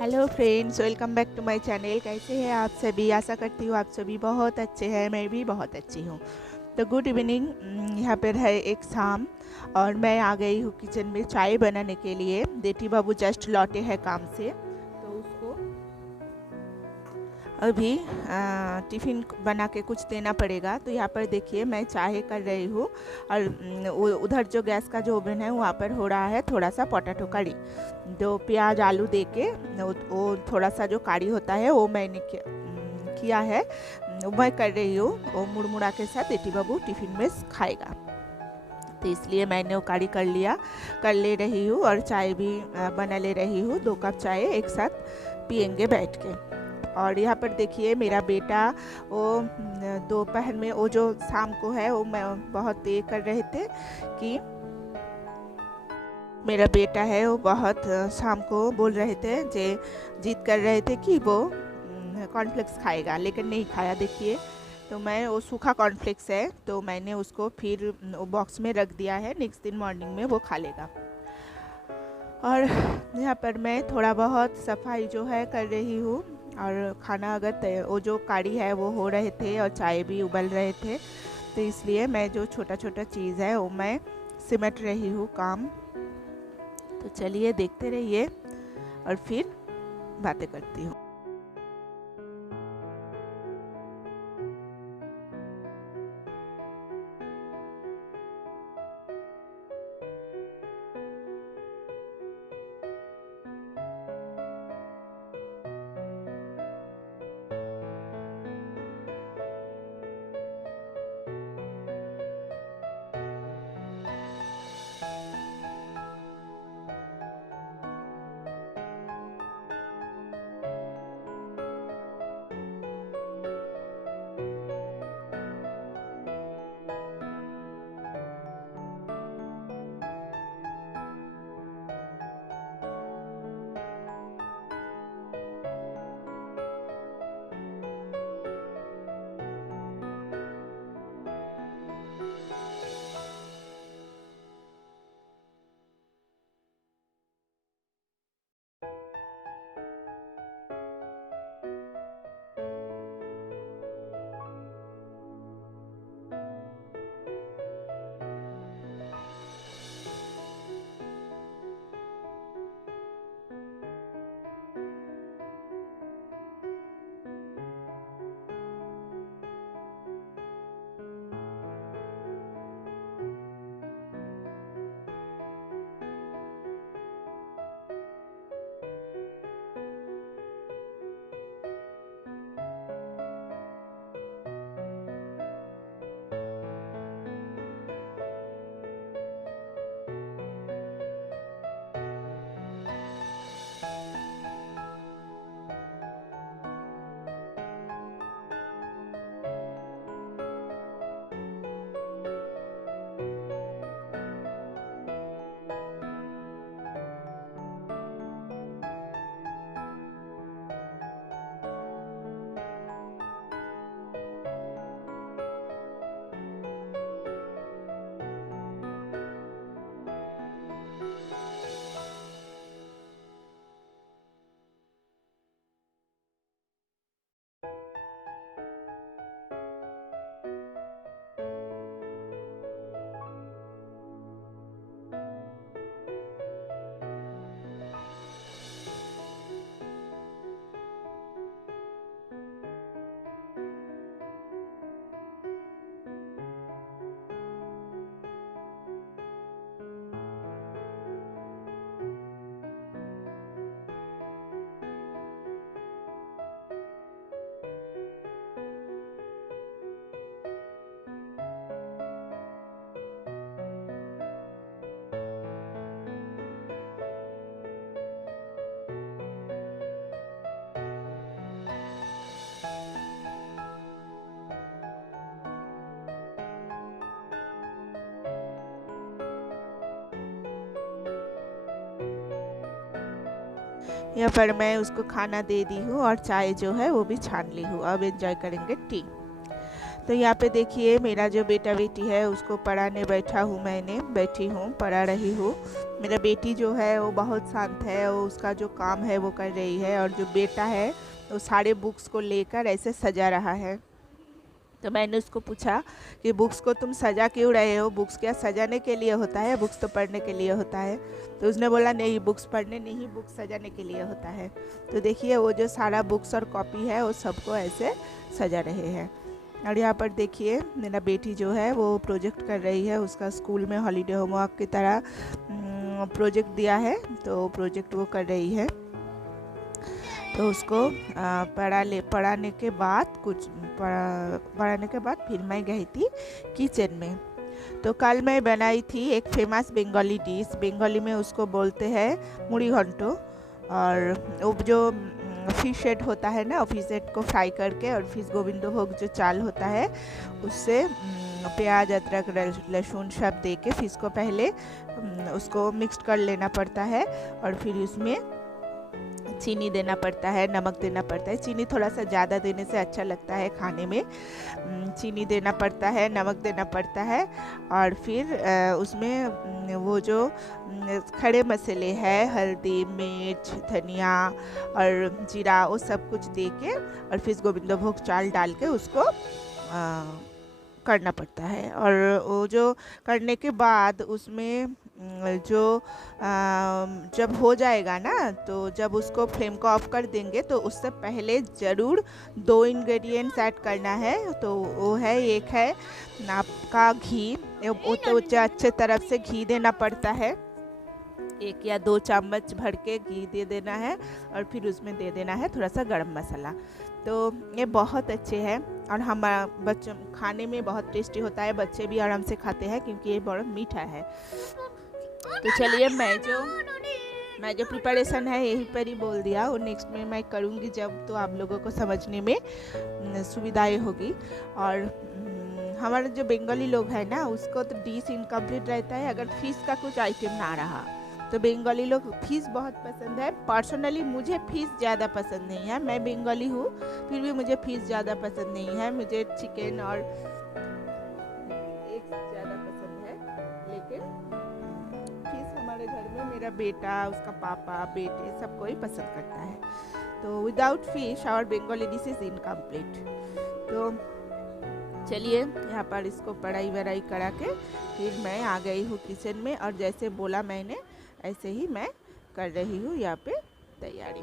Hello friends, welcome back to my channel. कैसे हैं आप सभी? आशा करती हूँ आप सभी बहुत अच्छे हैं। मैं भी बहुत अच्छी हूँ। तो गुड इवनिंग। यहाँ पर है एक शाम और मैं आ गई हूँ किचन में चाय बनाने के लिए। बेटी बाबू जस्ट लौटे हैं काम से, तो उसको अभी टिफ़िन बना के कुछ देना पड़ेगा। तो यहाँ पर देखिए मैं चाय कर रही हूँ और उधर जो गैस का जो ओवन है वहाँ पर हो रहा है थोड़ा सा पोटैटो करी। जो प्याज आलू दे के वो थोड़ा सा जो करी होता है वो मैंने किया है, वो मैं कर रही हूँ। वो मुड़मुड़ा के साथ बेटी बाबू टिफ़िन में खाएगा, तो इसलिए मैंने वो करी कर ले रही हूँ और चाय भी बना ले रही हूँ। 2 कप चाय एक साथ पियेंगे बैठ के। और यहाँ पर देखिए मेरा बेटा वो दोपहर में वो जो शाम को है वो मैं बहुत ये कर रहे थे कि मेरा बेटा है वो बहुत शाम को बोल रहे थे, जिद कर रहे थे कि वो कॉर्नफ्लेक्स खाएगा, लेकिन नहीं खाया। देखिए तो मैं वो सूखा कॉर्नफ्लेक्स है तो मैंने उसको फिर वो बॉक्स में रख दिया है, नेक्स्ट दिन मॉर्निंग में वो खा लेगा। और यहाँ पर मैं थोड़ा बहुत सफाई जो है कर रही हूँ और खाना अगर वो जो करी है वो हो रहे थे और चाय भी उबल रहे थे, तो इसलिए मैं जो छोटा छोटा चीज़ है वो मैं सिमट रही हूँ काम। तो चलिए देखते रहिए और फिर बातें करती हूँ। यहाँ पर मैं उसको खाना दे दी हूँ और चाय जो है वो भी छान ली हूँ। अब एंजॉय करेंगे टी। तो यहाँ पे देखिए मेरा जो बेटा बेटी है उसको पढ़ाने बैठी हूँ, पढ़ा रही हूँ। मेरा बेटी जो है वो बहुत शांत है, वो उसका जो काम है वो कर रही है, और जो बेटा है वो सारे बुक्स को लेकर ऐसे सजा रहा है। तो मैंने उसको पूछा कि बुक्स को तुम सजा क्यों रहे हो, बुक्स क्या सजाने के लिए होता है, बुक्स तो पढ़ने के लिए होता है। तो उसने बोला नहीं, बुक्स पढ़ने नहीं, बुक्स सजाने के लिए होता है। तो देखिए वो जो सारा बुक्स और कॉपी है वो सबको ऐसे सजा रहे हैं। और यहाँ पर देखिए मेरा बेटी जो है वो प्रोजेक्ट कर रही है, उसका स्कूल में हॉलीडे होमवर्क की तरह प्रोजेक्ट दिया है, तो प्रोजेक्ट वो कर रही है। तो उसको पढ़ाने के बाद फिर मैं गई थी किचन में। तो कल मैं बनाई थी एक फेमस बंगाली डिश, बंगाली में उसको बोलते हैं मुड़ी घंटो। और वो जो फिश हेड होता है ना, फिश हेड को फ्राई करके और फिश गोविंदो भोग जो चाल होता है उससे प्याज अदरक लहसुन सब दे के फिश को पहले उसको मिक्स कर लेना पड़ता है, और फिर उसमें चीनी देना पड़ता है, नमक देना पड़ता है। चीनी थोड़ा सा ज़्यादा देने से अच्छा लगता है खाने में। चीनी देना पड़ता है, नमक देना पड़ता है, और फिर उसमें वो जो खड़े मसाले हैं, हल्दी मिर्च धनिया और जीरा, वो सब कुछ दे के और फिर गोविंदो भोग चाल डाल के उसको करना पड़ता है। और वो जो करने के बाद उसमें जो जब हो जाएगा ना, तो जब उसको फ्लेम को ऑफ कर देंगे तो उससे पहले ज़रूर 2 इंग्रेडिएंट्स ऐड करना है। तो वो है, एक है आपका घी, वो तो अच्छे तरफ से घी देना पड़ता है, 1 या 2 चम्मच भर के घी दे देना है, और फिर उसमें दे देना है थोड़ा सा गरम मसाला। तो ये बहुत अच्छे हैं और हम बच्चों खाने में बहुत टेस्टी होता है, बच्चे भी आराम से खाते हैं क्योंकि ये बहुत मीठा है। तो चलिए मैं जो प्रिपरेशन है यहीं पर ही बोल दिया, और नेक्स्ट में मैं करूँगी जब, तो आप लोगों को समझने में सुविधाएं होगी। और हमारे जो बंगाली लोग हैं ना, उसको तो डिश इनकम्प्लीट रहता है अगर फिश का कुछ आइटम ना रहा। तो बंगाली लोग फिश बहुत पसंद है। पर्सनली मुझे फिश ज़्यादा पसंद नहीं है, मैं बंगाली हूँ फिर भी मुझे फिश ज़्यादा पसंद नहीं है, मुझे चिकन और एग्स ज़्यादा पसंद है। लेकिन फिश हमारे घर में मेरा बेटा, उसका पापा, बेटे सबको ही पसंद करता है। तो without fish our Bengali dish is incomplete. तो चलिए यहाँ पर इसको पढ़ाई वढ़ाई करा के फिर मैं आ गई हूँ किचन में, और जैसे बोला मैंने ऐसे ही मैं कर रही हूँ यहाँ पे तैयारी।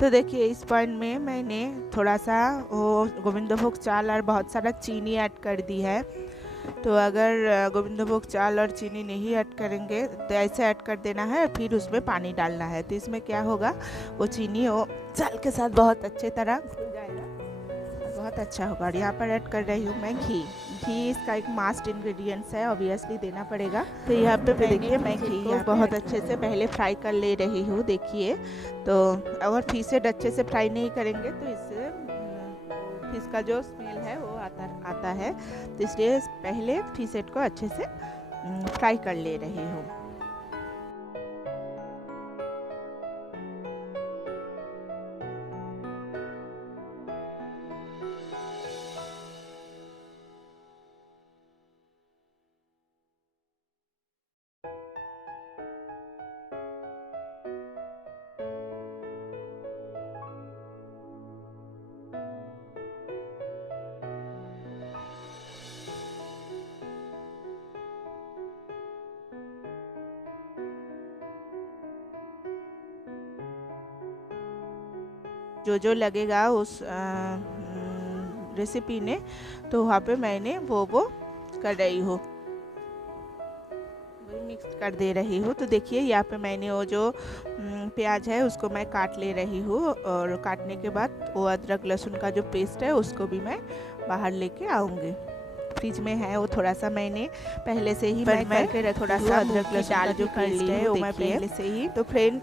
तो देखिए इस पॉइंट में मैंने थोड़ा सा वो गोविंदभोग चाल और बहुत सारा चीनी ऐड कर दी है। तो अगर गोविंदभोग चाल और चीनी नहीं ऐड करेंगे तो ऐसे ऐड कर देना है, फिर उसमें पानी डालना है। तो इसमें क्या होगा, वो चीनी वो चाल के साथ बहुत अच्छे तरह घुल जाएगा, बहुत अच्छा होगा। और यहाँ पर ऐड कर रही हूँ मैं घी। घी इसका एक मास्ट इंग्रेडिएंट्स है, ऑब्वियसली देना पड़ेगा। तो यहाँ पे देखिए मैं घी को बहुत अच्छे से पहले फ्राई कर ले रही हूँ। देखिए तो अगर फिशेड अच्छे से फ्राई नहीं करेंगे तो इससे फिश का जो स्मेल है वो आता है। तो इसलिए पहले फिशेड को अच्छे से फ्राई कर ले रही हूँ। जो लगेगा उस रेसिपी ने, तो वहाँ पे मैंने वो कर रही हूँ, मिक्स कर दे रही हूँ। तो देखिए यहाँ पे मैंने वो जो प्याज है उसको मैं काट ले रही हूँ, और काटने के बाद वो अदरक लहसुन का जो पेस्ट है उसको भी मैं बाहर लेके आऊँगी। फ्रिज में है वो, थोड़ा सा मैंने पहले से ही मैं करके थोड़ा सा अदरक लहसुन जो कर ली है वो मैं पहले से ही। तो फ्रेंड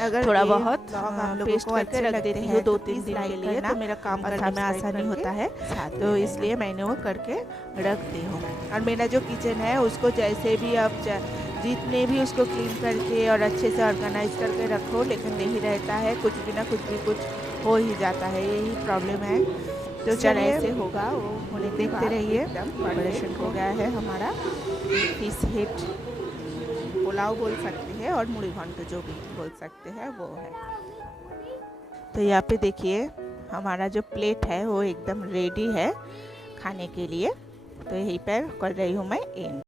अगर थोड़ा बहुत हम लोग को करके रख देते हैं 2-3 दिन के लिए, तो मेरा काम करने में आसानी होता है। तो इसलिए मैंने वो करके रख दी हूँ। और मेरा जो किचन है उसको जैसे भी आप जितने भी उसको क्लीन करके और अच्छे से ऑर्गेनाइज करके रखो, लेकिन नहीं रहता है, कुछ भी ना कुछ भी कुछ हो ही जाता है, यही प्रॉब्लम है। तो चलिए ऐसे होगा वो होने देखते रहिए। प्रिपरेशन हो गया है हमारा फिश हेड पुलाव बोल सकते हैं, और मुड़ी घंट जो भी बोल सकते हैं वो है। तो यहाँ पे देखिए हमारा जो प्लेट है वो एकदम रेडी है खाने के लिए। तो यहीं पर कर रही हूँ मैं एंड।